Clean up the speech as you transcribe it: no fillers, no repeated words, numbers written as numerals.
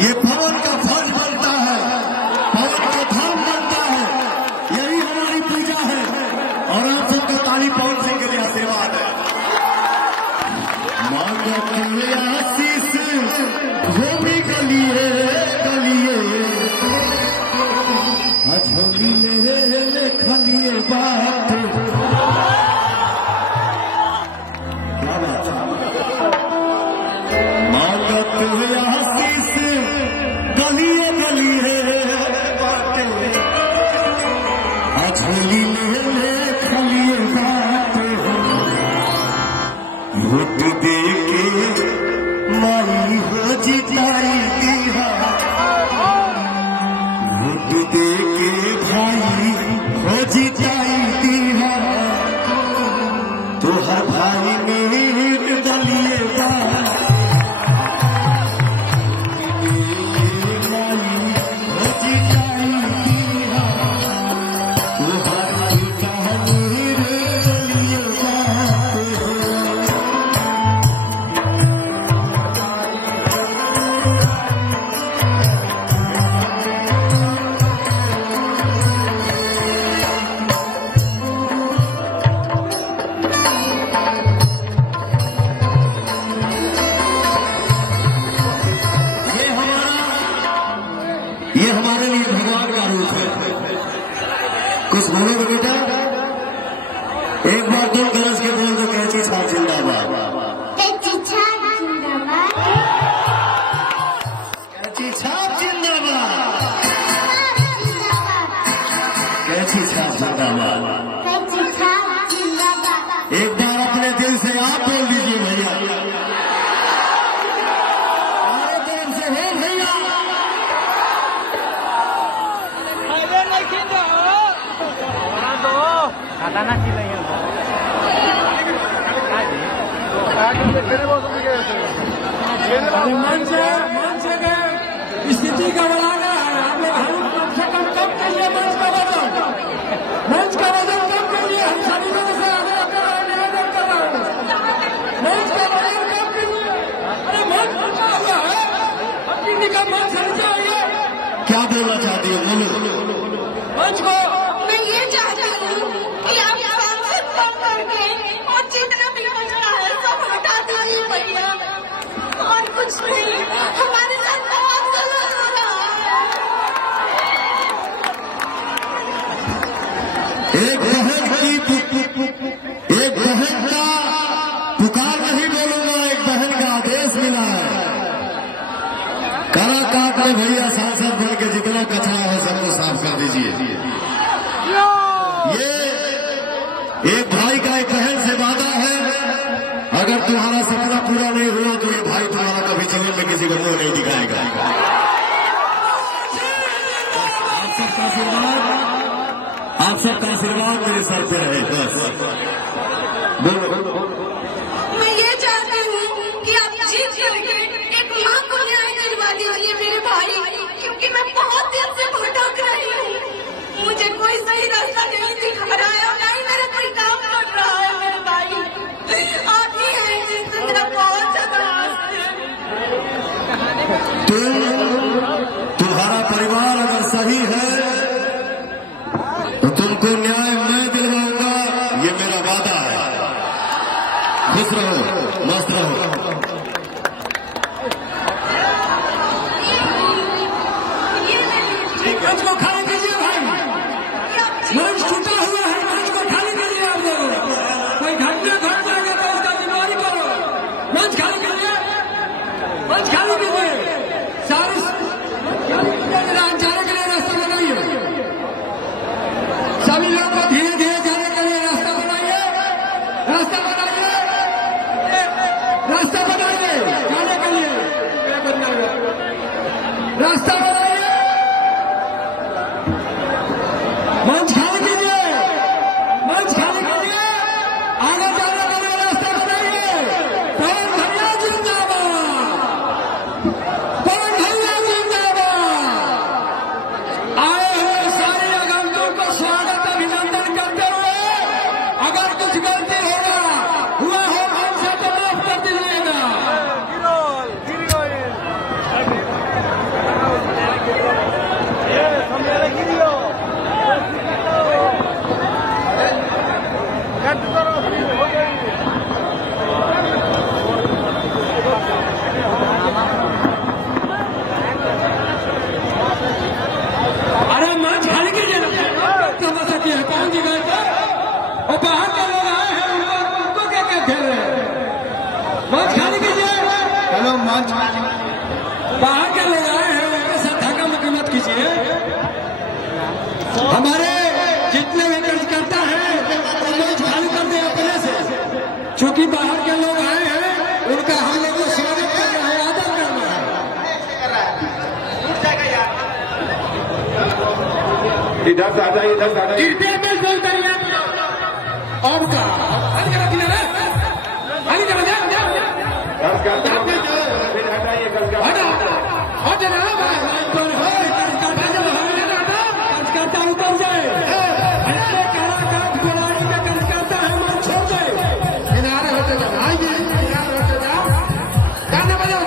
ये पवन का फर्ज बनता है, पवन का धर्म बनता है, यही हमारी पूजा है। और आप सबका ताली पवन सिंह के लिए आशीर्वाद है। मांगत में आशीष भूमि गलिए गलिए झोलिए खलिए बात मांगत में आशीष गलिए गलिए बात झोलिए खलिए बात वोट दे के माई हो जिताई दीहा वोट दे के भाई हो जिताई दीहा तुहर भाई मेरे दलिए ये हमारे लिए भगवान का रूप है। कुछ बोलोगे बेटा? एक बार तुम गरज के बोल दो कैची छाप जिंदाबाद, कैची छाप जिंदाबाद, कैची छाप जिंदाबाद, कैची छाप जिंदाबाद, कैची छाप जिंदाबाद। एक बार अपने दिल से आप बोल दीजिए भैया, हमारे तरफ से हो भैया। Katana sila yun. मंच के स्थिति का बनाना है। आप लोग कम से कम करिए मंच का वजन, मंच का वजन कम करिए। हम सभी लोगों से आग्रह कर रहे हैं, निवेदन कर रहे हैं, मंच का वजन कम करिए। अरे मंच बचा हुआ है, अपनी निकल मंच से नीचे आइए। क्या बोलना चाहती हो? बोलो। मंच को मैं ये चाहती हूँ कि आप सांसद कम करके और जितना भी बचा है सब हटा दीजिए भैया, और कुछ नहीं। हमारे साथ बहुत गलत हो रहा है। एक बहन का पुकार नहीं बोलूंगा, एक बहन का आदेश मिला है। करा काट में भैया सांसद बन के जितना कचरा है सबको साफ कर दीजिए। ये एक भाई का एक बहन से वादा है, अगर तुम्हारा सपना पूरा नहीं हुआ तो ये भाई तुम्हारा कभी जीवन में किसी को मुंह नहीं दिखाएगा। आप सबका आशीर्वाद मेरे सर पे रहे बस। बोलो। मैं ये चाहती हूँ कि आप जीत करके एक माँ को न्याय दिलवा दीजिए मेरे भाई, क्योंकि मैं बहुत दिन से भटक रही हूँ। मुझे कोई सही रास्ता नहीं दिखा रहा है, और नहीं मेरा कोई काम कर रहा है। मेरे भाई आप ही हैं जिससे मेरा बहुत ज्यादा आस है। तुम्हारा परिवार अगर सही है तो तुमको न्याय मैं दिलवाऊंगा, ये मेरा वादा है। खुश रहो, मस्त रहो। मंच को खाली कीजिए भाई, मंच टूटा हुआ है, मंच को खाली कीजिए। आप लोग कोई घटना घट जाएगा तो उसका जिम्मेवारी करो। मंच खाली कीजिए, मंच खाली कीजिए। सारे जाने के लिए रास्ता बनाइए, सभी लोग को धीरे धीरे जाने के लिए रास्ता बनाइए, रास्ता बनाइए, रास्ता बनाइए जाने के लिए, रास्ता बनाइए। मंच खाली कीजिए, मंच खाली कीजिए, आगे जाने के लिए रास्ता बनाइए। पवन भैया जिंदाबाद, इधर से हटाइए, इधर से हटाइए। कृपया में बोल करिए और का आगे रख ले आगे चला जा करता हूँ, फिर हटाइए करता हटा हट ना पर करता उतर जाए ऐसे कलाकार बुलाई में करता है मन छोड़ दे किनारे होते जा आइए किनारे होते जा गाना बजाओ